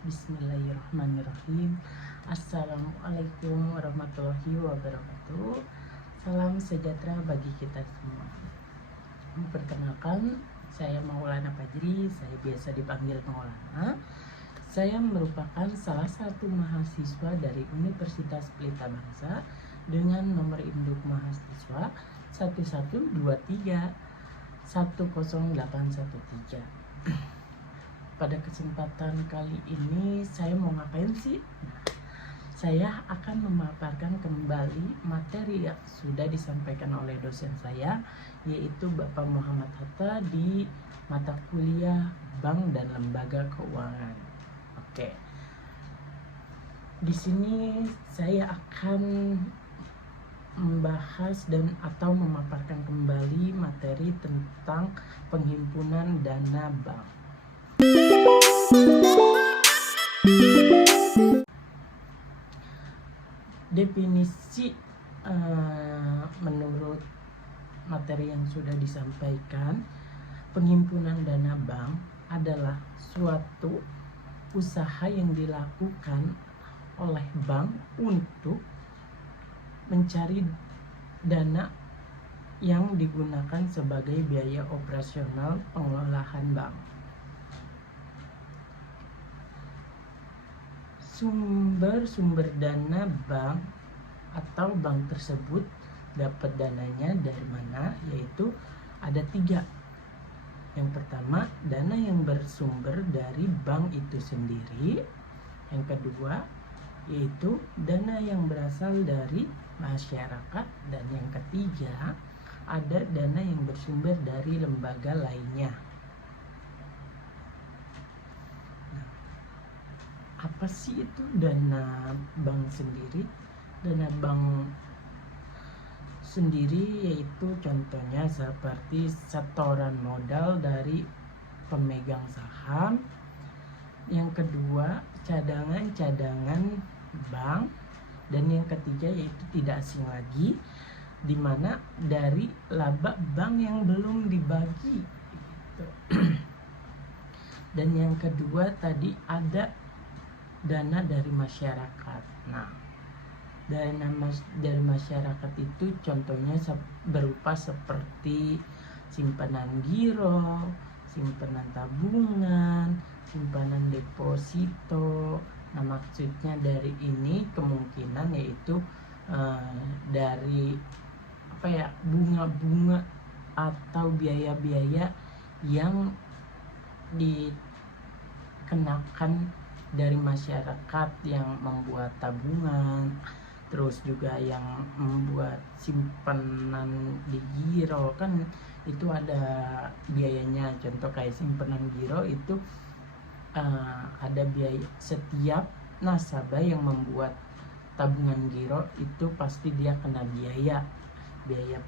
Bismillahirrahmanirrahim. Assalamualaikum warahmatullahi wabarakatuh. Salam sejahtera bagi kita semua. Perkenalkan, saya Maulana Fajri. Saya biasa dipanggil Maulana. Saya merupakan salah satu mahasiswa dari Universitas Pelita Bangsa dengan nomor induk mahasiswa 1123 10813. Pada kesempatan kali ini saya mau ngapain sih? Saya akan memaparkan kembali materi yang sudah disampaikan oleh dosen saya, yaitu Bapak Muhammad Hatta di mata kuliah Bank dan Lembaga Keuangan. Oke. Di sini saya akan membahas dan atau memaparkan kembali materi tentang penghimpunan dana bank. Definisi menurut materi yang sudah disampaikan, penghimpunan dana bank adalah suatu usaha yang dilakukan oleh bank untuk mencari dana yang digunakan sebagai biaya operasional pengelolaan bank. Sumber dana bank atau bank tersebut dapat dananya dari mana, yaitu ada 3. Yang pertama, dana yang bersumber dari bank itu sendiri. Yang kedua, yaitu dana yang berasal dari masyarakat. Dan yang ketiga, ada dana yang bersumber dari lembaga lainnya. Apa sih itu dana bank sendiri? Dana bank sendiri yaitu contohnya seperti setoran modal dari pemegang saham. Yang kedua, cadangan bank. Dan yang ketiga yaitu tidak asing lagi, di mana dari laba bank yang belum dibagi gitu. Dan yang kedua tadi ada dana dari masyarakat. Nah, dana dari masyarakat itu contohnya berupa seperti simpanan giro, simpanan tabungan, simpanan deposito. Nah, maksudnya dari ini kemungkinan yaitu dari bunga-bunga atau biaya-biaya yang dikenakan dari masyarakat yang membuat tabungan, terus juga yang membuat simpanan di giro, kan itu ada biayanya. Contoh kayak simpanan giro itu ada biaya. Setiap nasabah yang membuat tabungan giro itu pasti dia kena biaya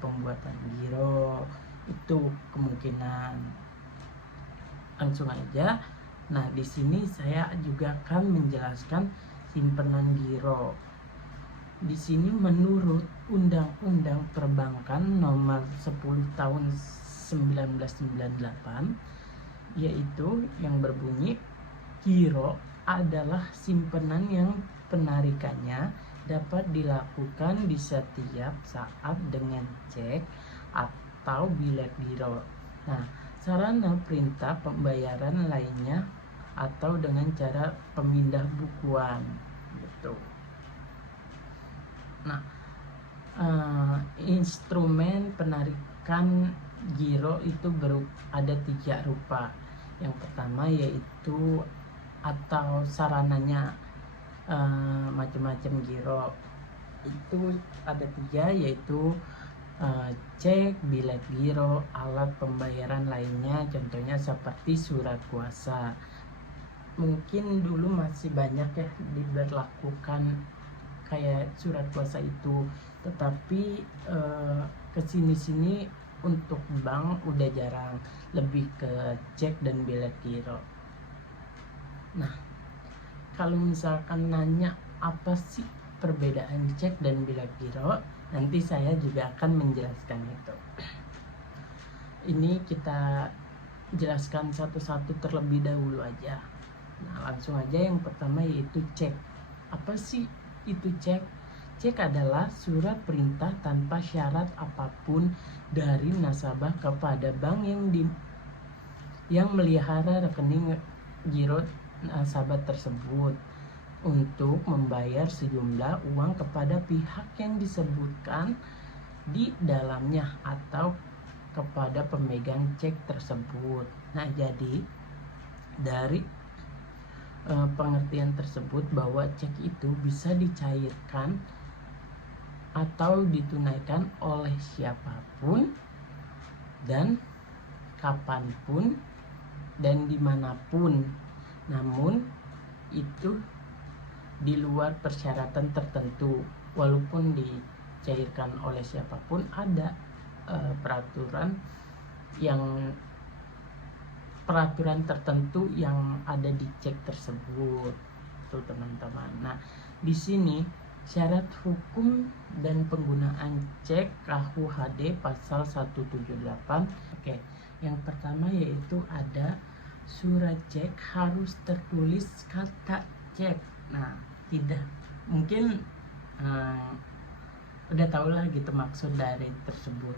pembuatan giro. Itu kemungkinan. Langsung aja. Nah, di sini saya juga akan menjelaskan simpanan giro. Di sini menurut Undang-Undang Perbankan nomor 10 tahun 1998, yaitu yang berbunyi, giro adalah simpanan yang penarikannya dapat dilakukan di setiap saat dengan cek atau bilet giro. Nah, sarana perintah pembayaran lainnya atau dengan cara pemindah bukuan gitu. Nah, instrumen penarikan giro itu ada 3 rupa. Yang pertama yaitu atau sarananya macam-macam giro itu ada 3, yaitu cek, bilet giro, alat pembayaran lainnya, contohnya seperti surat kuasa. Mungkin dulu masih banyak ya diberlakukan kayak surat kuasa itu, tetapi kesini-sini untuk bank udah jarang, lebih ke cek dan bilet giro. Nah, kalau misalkan nanya apa sih perbedaan cek dan bilet giro, nanti saya juga akan menjelaskan itu. Ini kita jelaskan satu-satu terlebih dahulu aja. Nah, langsung aja yang pertama yaitu cek. Apa sih itu cek? Cek adalah surat perintah tanpa syarat apapun dari nasabah kepada bank yang melihara rekening giro nasabah tersebut untuk membayar sejumlah uang kepada pihak yang disebutkan di dalamnya atau kepada pemegang cek tersebut. Nah, jadi dari pengertian tersebut bahwa cek itu bisa dicairkan atau ditunaikan oleh siapapun dan kapanpun dan dimanapun, namun itu di luar persyaratan tertentu. Walaupun dicairkan oleh siapapun, ada peraturan tertentu yang ada di cek tersebut, tuh teman-teman. Nah, di sini syarat hukum dan penggunaan cek KUHD pasal 178. Oke, yang pertama yaitu ada surat cek harus tertulis kata cek. Nah, tidak mungkin udah tau lah gitu maksud dari tersebut.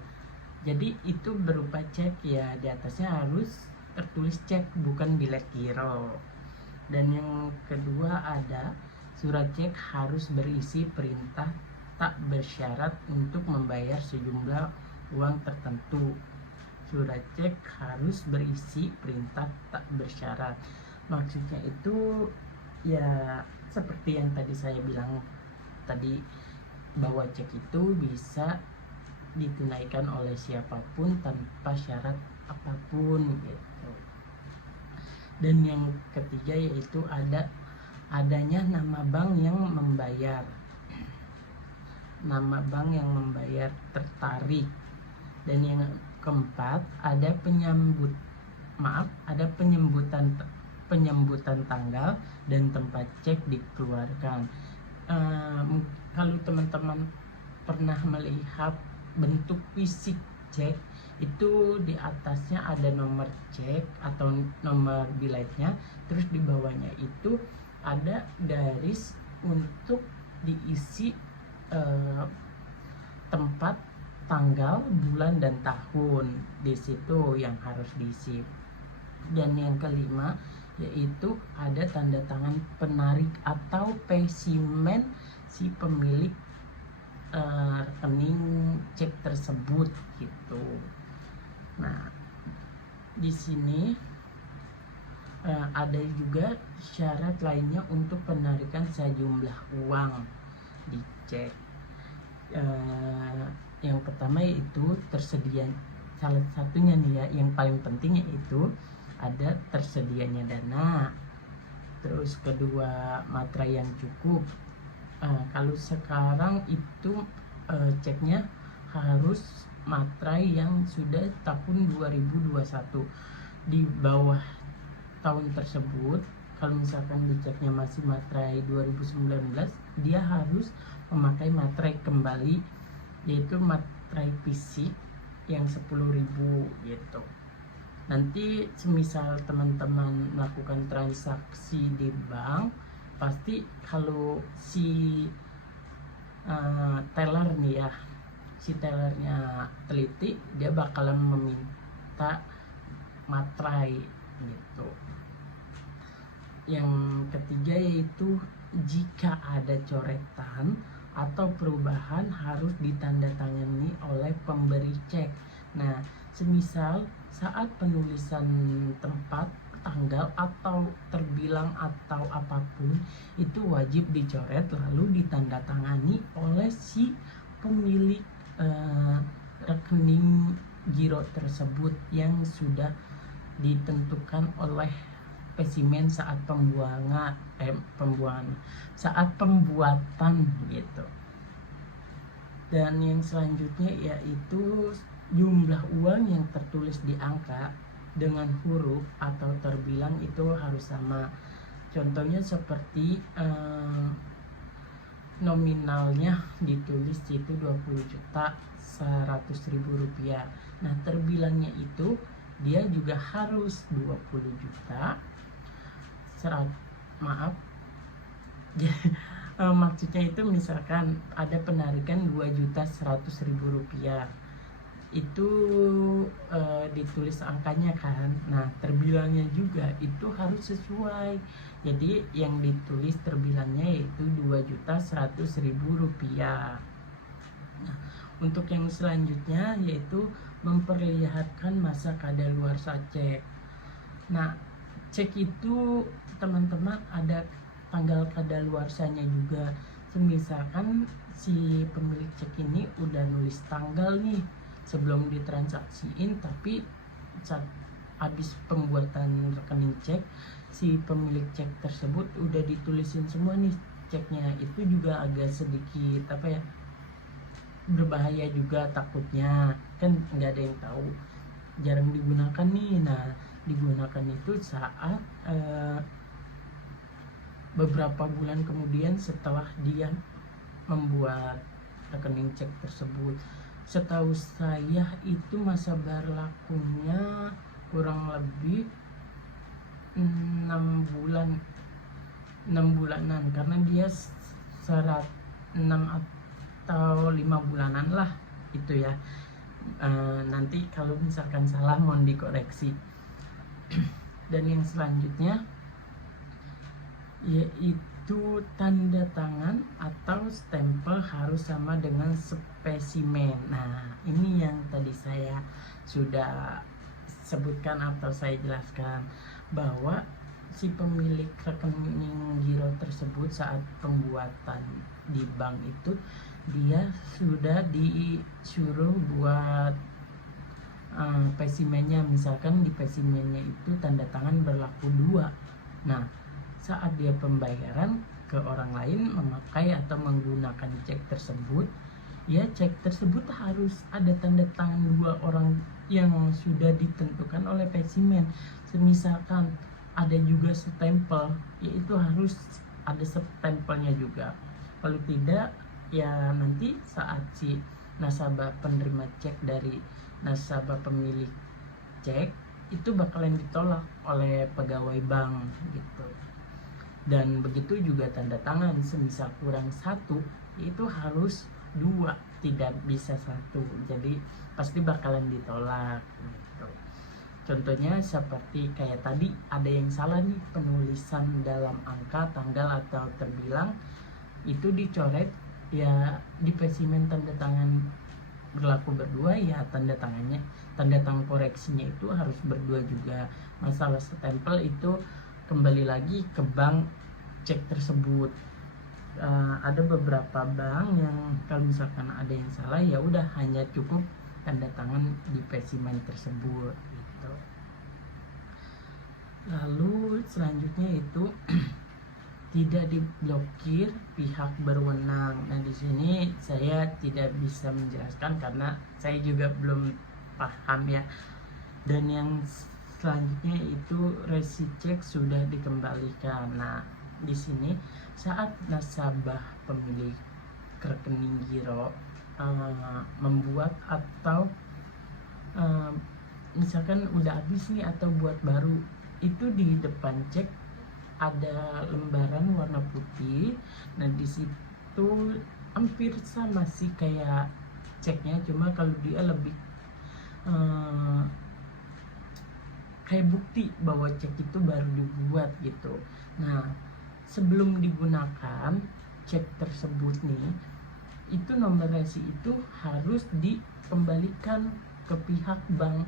Jadi itu berupa cek ya, di atasnya harus tertulis cek, bukan bilet giro. Dan yang kedua ada surat cek harus berisi perintah tak bersyarat untuk membayar sejumlah uang tertentu. Surat cek harus berisi perintah tak bersyarat. Maksudnya itu ya seperti yang tadi saya bilang tadi, bahwa cek itu bisa ditunaikan oleh siapapun tanpa syarat apapun gitu. Dan yang ketiga yaitu adanya nama bank yang membayar. Nama bank yang membayar tertarik. Dan yang keempat ada penyembutan tanggal dan tempat cek dikeluarkan. Kalau teman-teman pernah melihat bentuk fisik cek, itu di atasnya ada nomor cek atau nomor biletnya, terus di bawahnya itu ada garis untuk diisi tempat, tanggal, bulan, dan tahun. Di situ yang harus diisi. Dan yang kelima yaitu ada tanda tangan penarik atau spesimen si pemilik rekening cek tersebut gitu. Nah, di sini ada juga syarat lainnya untuk penarikan sejumlah uang di cek. Yang pertama yaitu salah satunya nih ya, yang paling penting yaitu ada tersedianya dana. Terus kedua, materai yang cukup. Kalau sekarang itu ceknya harus materai yang sudah tahun 2021. Di bawah tahun tersebut, kalau misalkan di ceknya masih materai 2019, dia harus memakai materai kembali, yaitu materai fisik yang 10.000 gitu. Nanti semisal teman-teman melakukan transaksi di bank, pasti kalau si teller nih ya, si tellernya teliti, dia bakalan meminta materai gitu. Yang ketiga yaitu jika ada coretan atau perubahan harus ditandatangani oleh pemberi cek. Nah, semisal saat penulisan tempat, tanggal, atau terbilang atau apapun itu wajib dicoret lalu ditandatangani oleh si pemilik rekening giro tersebut yang sudah ditentukan oleh spesimen saat saat pembuatan gitu. Dan yang selanjutnya yaitu jumlah uang yang tertulis di angka dengan huruf atau terbilang itu harus sama. Contohnya seperti nominalnya ditulis itu 20.100.000 rupiah. Nah, terbilangnya itu dia juga harus 20 juta serat maaf maksudnya itu misalkan ada penarikan 2.100.000 rupiah itu ditulis angkanya kan. Nah, terbilangnya juga itu harus sesuai. Jadi yang ditulis terbilangnya yaitu 2.100.000 rupiah. Nah, untuk yang selanjutnya yaitu memperlihatkan masa kadaluarsa cek. Nah, cek itu teman-teman ada tanggal kadaluarsanya juga. Misalkan si pemilik cek ini udah nulis tanggal nih sebelum ditransaksiin, tapi saat habis pembuatan rekening cek si pemilik cek tersebut udah ditulisin semua nih ceknya, itu juga agak sedikit berbahaya juga, takutnya kan nggak ada yang tahu, jarang digunakan nih. Nah, digunakan itu saat beberapa bulan kemudian setelah dia membuat rekening cek tersebut. Setahu saya itu masa berlakunya kurang lebih 6 bulanan karena dia 6 atau 5 bulanan lah itu ya. Nanti kalau misalkan salah mohon dikoreksi. Dan yang selanjutnya yaitu tanda tangan atau stempel harus sama dengan spesimen. Nah, ini yang tadi saya sudah sebutkan atau saya jelaskan bahwa si pemilik rekening giro tersebut saat pembuatan di bank itu dia sudah disuruh buat spesimennya. Misalkan di spesimennya itu tanda tangan berlaku 2. Nah, saat dia pembayaran ke orang lain memakai atau menggunakan cek tersebut, ya cek tersebut harus ada tanda tangan 2 orang yang sudah ditentukan oleh spesimen. Misalkan ada juga stempel, yaitu harus ada stempelnya juga. Kalau tidak, ya nanti saat si nasabah penerima cek dari nasabah pemilik cek itu bakalan ditolak oleh pegawai bank gitu. Dan begitu juga tanda tangan, semisal kurang 1 itu harus 2, tidak bisa 1, jadi pasti bakalan ditolak gitu. Contohnya seperti kayak tadi ada yang salah nih, penulisan dalam angka, tanggal atau terbilang itu dicoret, ya di spesimen tanda tangan berlaku berdua, ya tanda tangan koreksinya itu harus berdua juga. Masalah stempel itu kembali lagi ke bank cek tersebut. Ada beberapa bank yang kalau misalkan ada yang salah ya udah hanya cukup tanda tangan di spesimen tersebut gitu. Lalu selanjutnya itu tidak diblokir pihak berwenang. Nah, di sini saya tidak bisa menjelaskan karena saya juga belum paham ya. Dan yang selanjutnya itu resi cek sudah dikembalikan. Nah, di sini saat nasabah pemilik rekening giro membuat atau misalkan udah habis nih atau buat baru, itu di depan cek ada lembaran warna putih. Nah, di situ hampir sama sih kayak ceknya, cuma kalau dia lebih kayak bukti bahwa cek itu baru dibuat gitu. Nah, sebelum digunakan cek tersebut nih, itu nomor resi itu harus dikembalikan ke pihak bank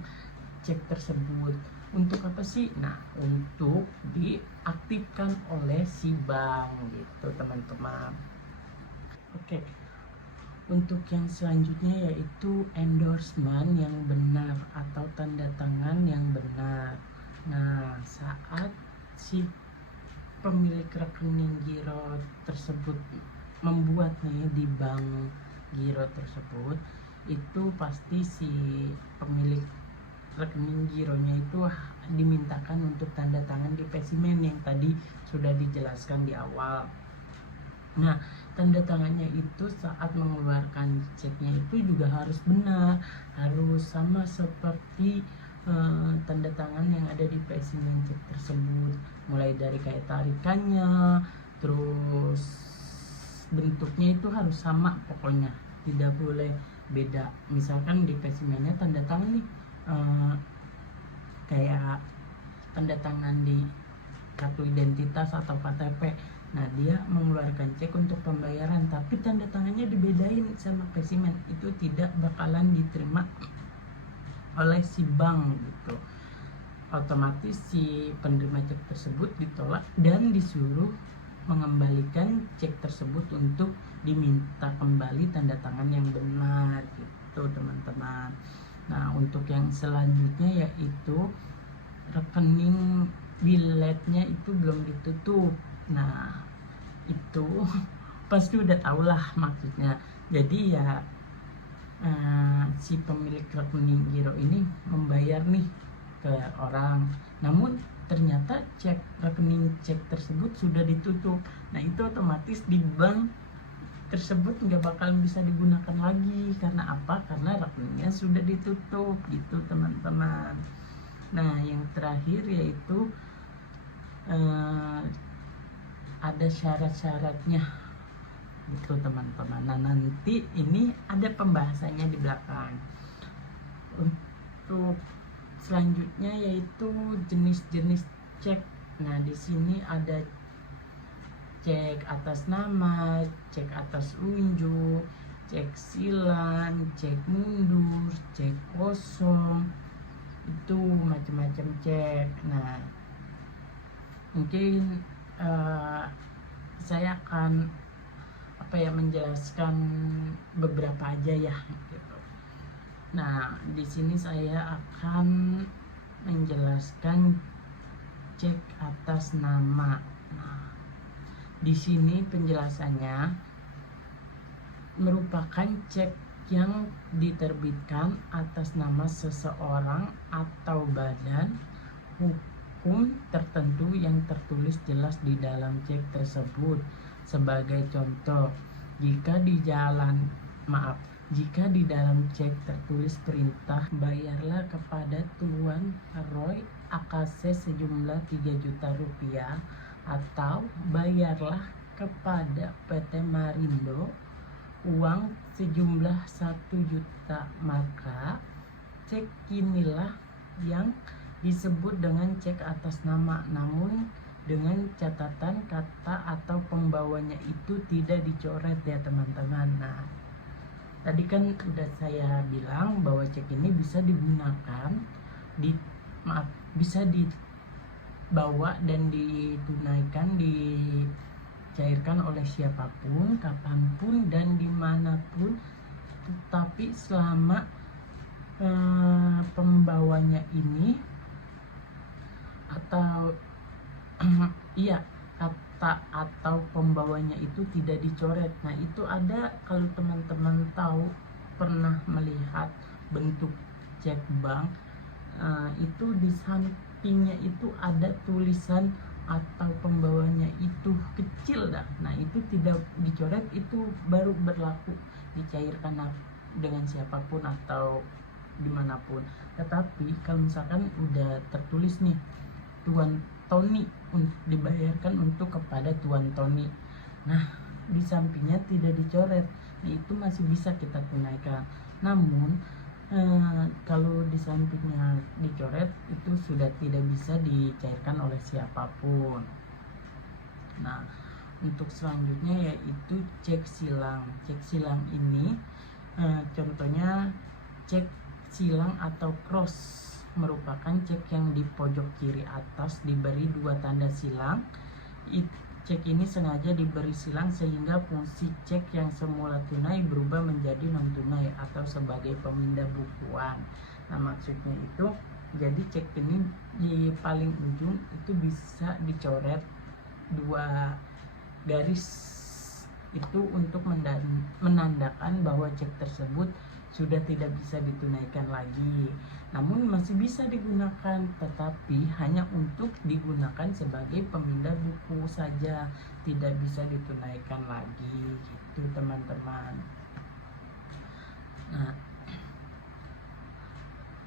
cek tersebut. Untuk apa sih? Nah, untuk diaktifkan oleh si bank gitu teman-teman. Oke. Untuk yang selanjutnya yaitu endorsement yang benar atau tanda tangan yang benar. Nah, saat si pemilik rekening giro tersebut membuat nih di bank giro tersebut, itu pasti si pemilik rekening gironya itu dimintakan untuk tanda tangan di spesimen yang tadi sudah dijelaskan di awal. Nah, tanda tangannya itu saat mengeluarkan ceknya itu juga harus benar, harus sama seperti tanda tangan yang ada di spesimen cek tersebut, mulai dari kayak tarikannya, terus bentuknya itu harus sama pokoknya, tidak boleh beda. Misalkan di spesimennya tanda tangan nih kayak tanda tangan di kartu identitas atau KTP. Nah, dia mengeluarkan cek untuk pembayaran, tapi tanda tangannya dibedain sama spesimen, itu tidak bakalan diterima oleh si bank gitu. Otomatis si penerima cek tersebut ditolak dan disuruh mengembalikan cek tersebut untuk diminta kembali tanda tangan yang benar gitu teman-teman. Nah, untuk yang selanjutnya yaitu rekening biletnya itu belum ditutup. Nah, itu pasti udah tau lah maksudnya. Jadi ya si pemilik rekening giro ini membayar nih ke orang, namun ternyata rekening cek tersebut sudah ditutup. Nah, itu otomatis di bank tersebut nggak bakal bisa digunakan lagi. Karena apa? Karena rekeningnya sudah ditutup gitu teman-teman. Nah, yang terakhir yaitu ada syarat-syaratnya gitu teman-teman. Nah, nanti ini ada pembahasannya di belakang. Untuk selanjutnya yaitu jenis-jenis cek. Nah, di sini ada cek atas nama, cek atas unjuk, cek silang, cek mundur, cek kosong, itu macam-macam cek. Nah, mungkin saya akan menjelaskan beberapa aja ya gitu. Nah, di sini saya akan menjelaskan cek atas nama. Nah, di sini penjelasannya merupakan cek yang diterbitkan atas nama seseorang atau badan hukum tertentu yang tertulis jelas di dalam cek tersebut. Sebagai contoh, jika di dalam cek tertulis perintah bayarlah kepada Tuan Roy AKC sejumlah 3 juta rupiah atau bayarlah kepada PT Marindo uang sejumlah 1 juta, maka cek inilah yang disebut dengan cek atas nama, namun dengan catatan kata atau pembawanya itu tidak dicoret ya teman-teman. Nah, tadi kan udah saya bilang bahwa cek ini bisa digunakan bisa dibawa dan ditunaikan, dicairkan oleh siapapun, kapanpun dan dimanapun, tetapi selama pembawanya ini atau kata atau pembawanya itu tidak dicoret. Nah, itu ada, kalau teman-teman tahu pernah melihat bentuk cek bank, itu di sampingnya itu ada tulisan atau pembawanya itu kecil dah. Nah, itu tidak dicoret, itu baru berlaku dicairkan dengan siapapun atau dimanapun. Tetapi kalau misalkan udah tertulis nih Tuan Tony, dibayarkan untuk kepada Tuan Tony, nah di sampingnya tidak dicoret, nah itu masih bisa kita tunaikan. Namun kalau di sampingnya dicoret, itu sudah tidak bisa dicairkan oleh siapapun. Nah, untuk selanjutnya yaitu cek silang. Cek silang ini contohnya cek silang atau cross merupakan cek yang di pojok kiri atas diberi 2 tanda silang. Cek ini sengaja diberi silang sehingga fungsi cek yang semula tunai berubah menjadi non tunai atau sebagai pemindah bukuan. Nah, maksudnya itu, jadi cek ini di paling ujung itu bisa dicoret 2 garis itu untuk menandakan bahwa cek tersebut sudah tidak bisa ditunaikan lagi. Namun masih bisa digunakan, tetapi hanya untuk digunakan sebagai pemindah buku saja, tidak bisa ditunaikan lagi gitu teman-teman. Nah,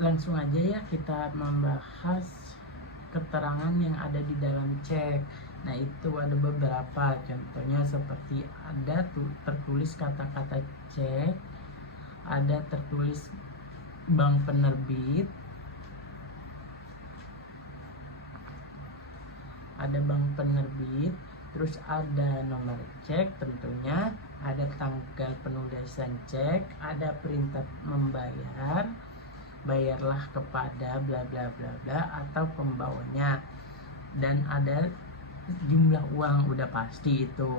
langsung aja ya kita membahas keterangan yang ada di dalam cek. Nah, itu ada beberapa contohnya seperti ada tertulis kata-kata cek, ada tertulis bank penerbit, terus ada nomor cek tentunya, ada tanggal penulisan cek, ada perintah membayar, bayarlah kepada bla bla bla bla atau pembawanya, dan ada jumlah uang udah pasti itu.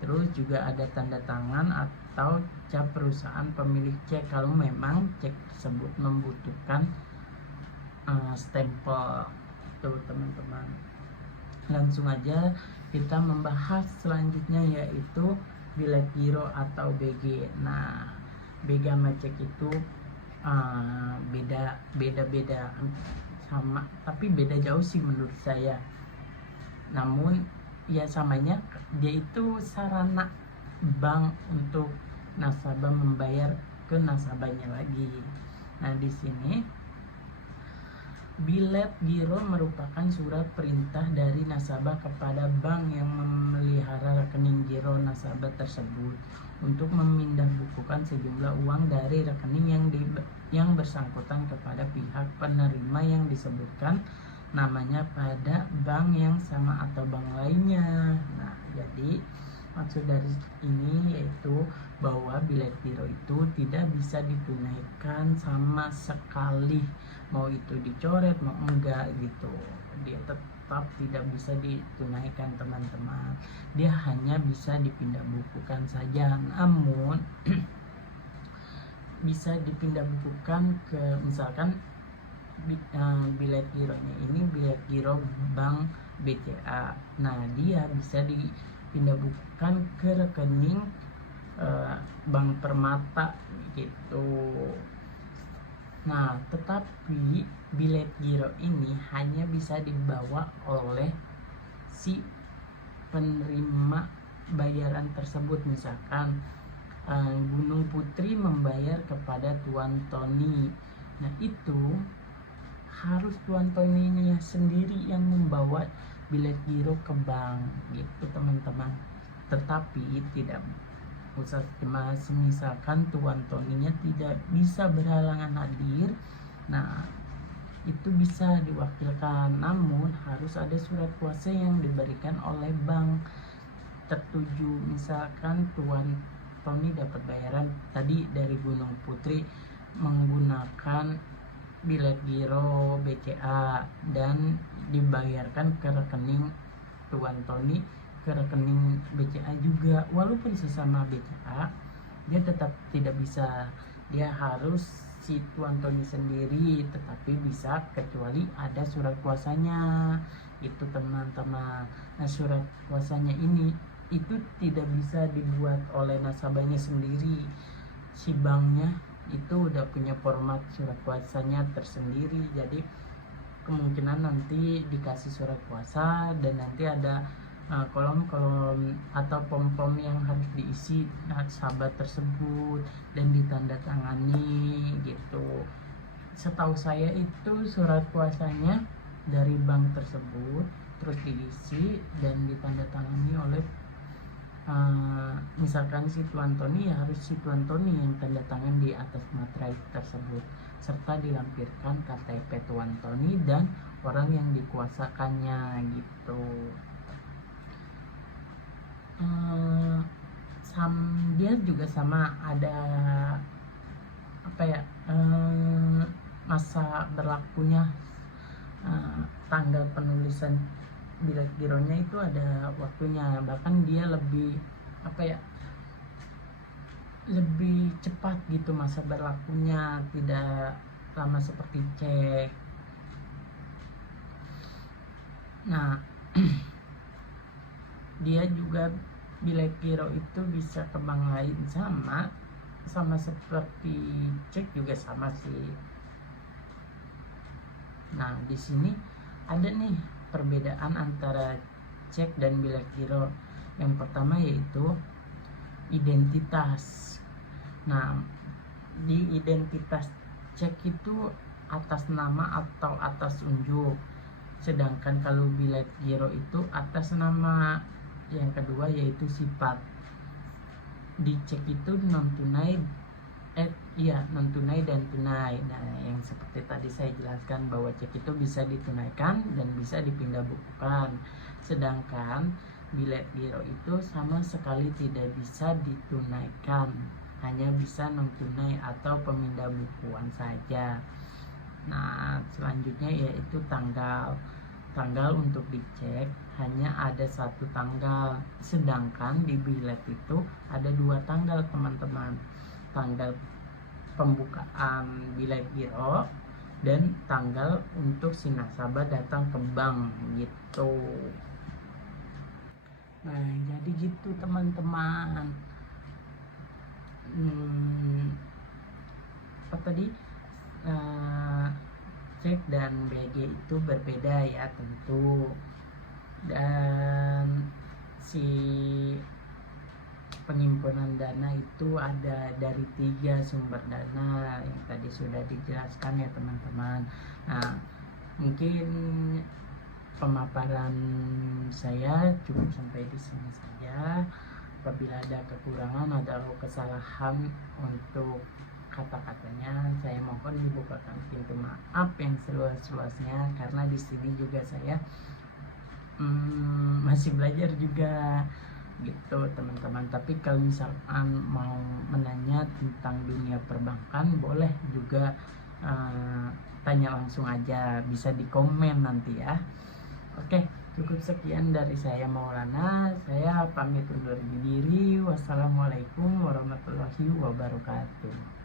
Terus juga ada tanda tangan atau cap perusahaan pemilik cek kalau memang cek tersebut membutuhkan stempel. Tuh teman-teman, langsung aja kita membahas selanjutnya yaitu bilet giro atau BG. Nah, BG sama cek itu beda sama, tapi beda jauh sih menurut saya. Namun ya samanya dia itu sarana bank untuk nasabah membayar ke nasabahnya lagi. Nah, di sini bilet giro merupakan surat perintah dari nasabah kepada bank yang memelihara rekening giro nasabah tersebut untuk memindahbukukan sejumlah uang dari rekening yang bersangkutan kepada pihak penerima yang disebutkan namanya pada bank yang sama atau bank lainnya. Nah, jadi maksud dari ini yaitu bahwa bilet giro itu tidak bisa ditunaikan sama sekali, mau itu dicoret mau enggak gitu, dia tetap tidak bisa ditunaikan teman-teman, dia hanya bisa dipindah bukukan saja. Namun bisa dipindah bukukan ke misalkan bilet gironya ini bilet giro bank BCA. Nah, dia bisa dipindah bukukan ke rekening Bank Permata gitu. Nah, tetapi bilet giro ini hanya bisa dibawa oleh si penerima bayaran tersebut. Misalkan Gunung Putri membayar kepada Tuan Tony. Nah, itu harus Tuan Tony-nya sendiri yang membawa bilet giro ke bank gitu teman-teman. Tetapi tidak usah misalkan Tuan Tony-nya tidak bisa berhalangan hadir, nah itu bisa diwakilkan, namun harus ada surat kuasa yang diberikan oleh bank tertuju. Misalkan Tuan Tony dapat bayaran tadi dari Gunung Putri menggunakan bilet giro BCA dan dibayarkan ke rekening Tuan Tony ke rekening BCA juga, walaupun sesama BCA dia tetap tidak bisa, dia harus si Tuan Tony sendiri, tetapi bisa kecuali ada surat kuasanya itu teman-teman. Nah, surat kuasanya ini itu tidak bisa dibuat oleh nasabahnya sendiri, si banknya itu udah punya format surat kuasanya tersendiri. Jadi kemungkinan nanti dikasih surat kuasa dan nanti ada kolom-kolom atau pom-pom yang harus diisi nasabah tersebut dan ditandatangani gitu. Setahu saya itu surat kuasanya dari bank tersebut terus diisi dan ditandatangani oleh misalkan si Tuan Tony, ya harus si Tuan Tony yang tanda tangan di atas materai tersebut serta dilampirkan KTP Tuan Tony dan orang yang dikuasakannya gitu. Dia juga sama ada masa berlakunya, tanggal penulisan bilet gironya itu ada waktunya, bahkan dia lebih lebih cepat gitu masa berlakunya, tidak lama seperti cek. Nah dia juga bilet giro itu bisa ke bank lain sama seperti cek juga sama sih. Nah, di sini ada nih perbedaan antara cek dan bilet giro. Yang pertama yaitu identitas. Nah, di identitas cek itu atas nama atau atas unjuk. Sedangkan kalau bilet giro itu atas nama. Yang kedua yaitu sifat. Dicek itu non tunai non tunai dan tunai. Nah, yang seperti tadi saya jelaskan bahwa cek itu bisa ditunaikan dan bisa dipindah bukukan. Sedangkan bilet giro itu sama sekali tidak bisa ditunaikan, hanya bisa non tunai atau pemindah bukuan saja. Nah, selanjutnya yaitu tanggal. Tanggal untuk dicek hanya ada satu tanggal, sedangkan di bilet itu ada dua tanggal teman-teman. Tanggal pembukaan bilet giro dan tanggal untuk si nasabah datang ke bank gitu. Nah, jadi gitu teman-teman. Apa tadi? Cek dan BG itu berbeda ya tentu. Dan si penghimpunan dana itu ada dari 3 sumber dana yang tadi sudah dijelaskan ya teman-teman. Nah, mungkin pemaparan saya cukup sampai di sini saja. Apabila ada kekurangan atau kesalahan untuk kata-katanya, saya mohon dibukakan pintu maaf yang seluas-luasnya, karena di sini juga saya masih belajar juga gitu teman-teman. Tapi kalau misalkan mau menanya tentang dunia perbankan, boleh juga tanya langsung aja, bisa di komen nanti ya. Oke, cukup sekian dari saya Maulana. Saya pamit undur diri. Wassalamualaikum warahmatullahi wabarakatuh.